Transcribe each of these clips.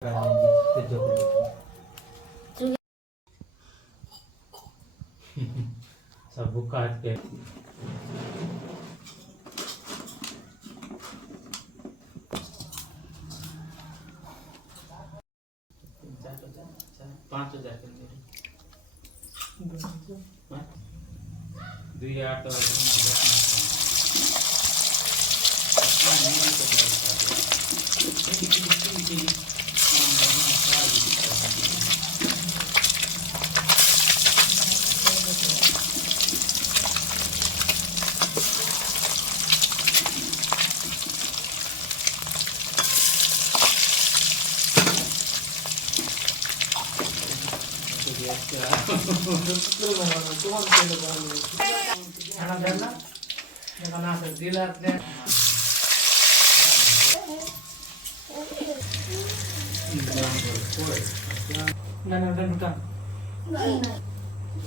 सब काट के पाँच दुई आठ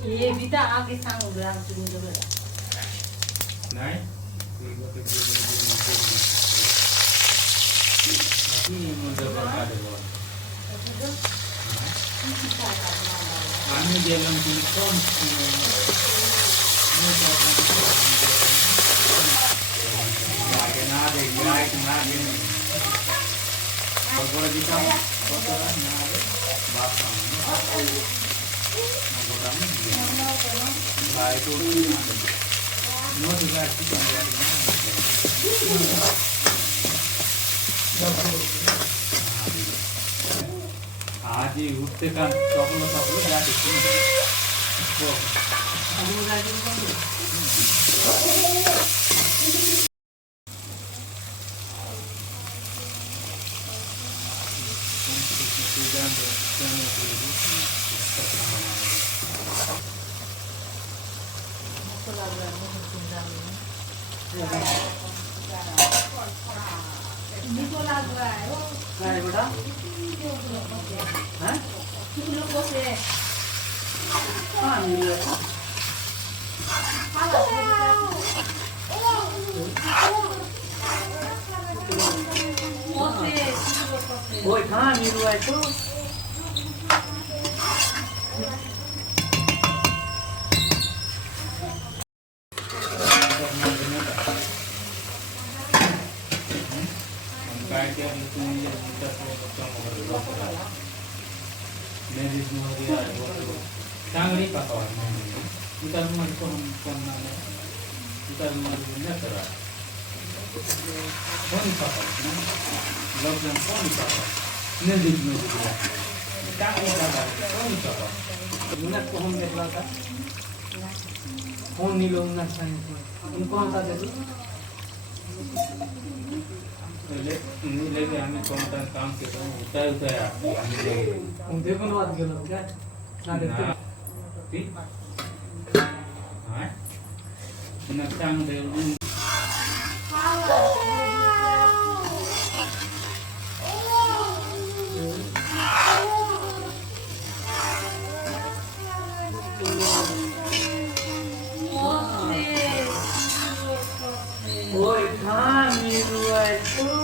ये भी तो आगे सांग ग्राम चुनी दो नहीं ini mudah berkata kami jalan telepon lagi nade lagi nade kalau kita kotoran nade bapak kami baik itu no juga kita आज ही उठते का चॉकलेट चॉकलेट या दिखती है वो अभी मुझे आज बेटा हाँ कितने लोगों से हाँ मिले वो कहाँ मिलू है तो चांगली पकावा kita rumah itu mana kita rumah punya terah koni pakawa lockdown koni pakawa nedi चांगली पकावा koni pakawa mana pohon देखला था कौन नीलो ना चाहिए उनको आता दे ले हमें कौन सा काम किया उतार उतार हम देखो ना बात करो क्या ना देखते ठीक हाँ ना चांग दे ओए कहाँ मिलू है तो